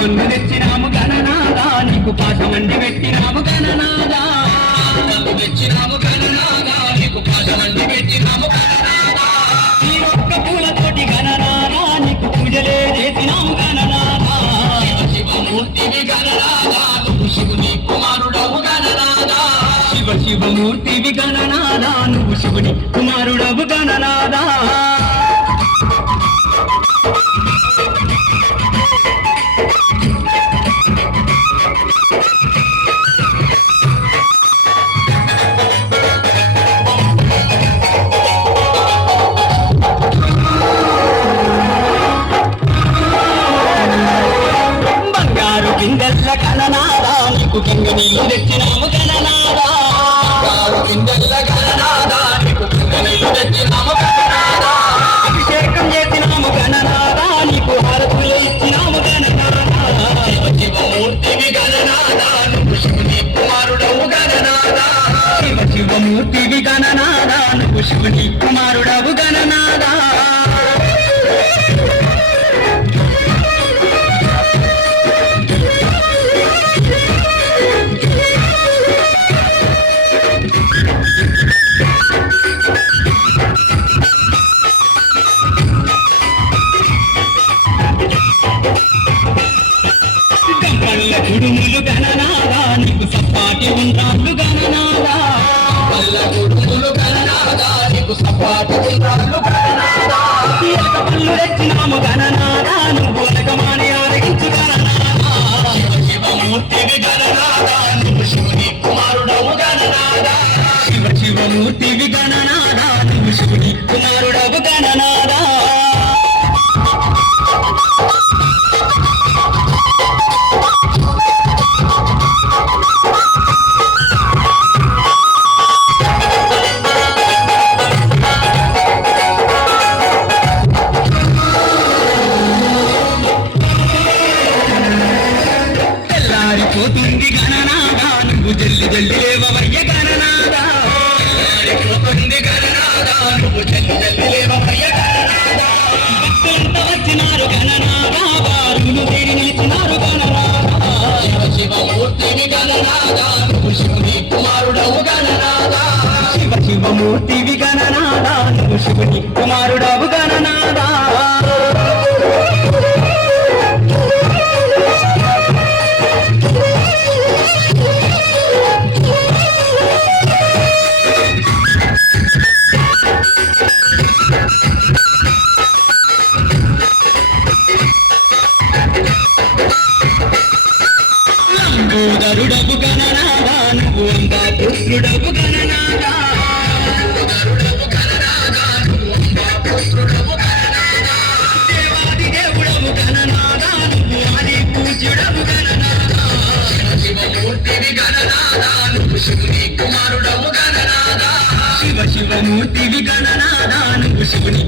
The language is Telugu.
పన్ను తెచ్చినాము గణనాదా నీకు పాశమండి పెట్టినాము గణనాదా తెచ్చినాము గణనాదా నీకు పాశమండి పెట్టినాము గణనాదా ఈ ఒక్క పూలతోటి గణనాదా నీకు పూజలే చేసినాము గణనాదా శివమూర్తివి గణనాదా నువ్వు శివుని కుమారుడవు గణనాదా శివమూర్తివి గణనాదా నువ్వు శివుని కుమారుడవు గణనాదా కిందెల్ల గణనాదా నీకు గంగ నీళ్ళు తెచ్చినాము గణనాదా కిందెల్ల గణనాదా నీకు గంగ నీళ్ళు తెచ్చినాము గణనాదా అభిషేకం చేసినాము గణనాదా నీకు హారతులు ఇచ్చినాము గణనాదా శివమూర్తివి గణనాదా నువ్వు శివుని కుమారుడవు గణనాదా శివమూర్తివి గణనాదా నువ్వు శివుని కుమారుడవు గణనాదా కుడుములు గణనాదా నీకు సప్పాటి ఉండ్రాళ్ళు గణనాదా వల్ల కుడుములు గణనాదా నీకు సప్పాటి ఉండ్రాళ్ళు గణనాదా ఎలక పళ్ళు తెచ్చినాము గణనాదా నువ్వు ఎలకమాని ఆరగించు గణనాదా శివమూర్తివి గణనాదా నువ్వు శివుని కుమారుడవు గణనాదా శివమూర్తివి గణనాదా నువ్వు శివుని కుమారుడవు గణనాదా పోతుంది గణనాదా నువ్వు జల్లి జల్లి లేవయ్య గణనాదా పోతుంది గణనాదా నువ్వు జల్లి జల్లి లేవయ్య గణనాదా భక్తులంతా వచ్చినారు గణనాదా వారులు తీరి నిలిచినారు గణనాదా శివమూర్తివి గణనాదా నువ్వు శివుని కుమారుడవు గణనాదా శివమూర్తివి గణనాదా నువ్వు శివుని కుమారుడవు గణనాదా లంబోదరుడవు గణనాదా నువ్వు అందా పుత్రుడవు గణనాదా దేవాది దేవుడవు గణనాదా నువ్వు ఆది పూజ్యుడవు గణనాదా శివమూర్తివి గణనాదా నువ్వు శివుని కుమారుడవు గణనాదా శివమూర్తివి గణనాదా నువ్వు శివుని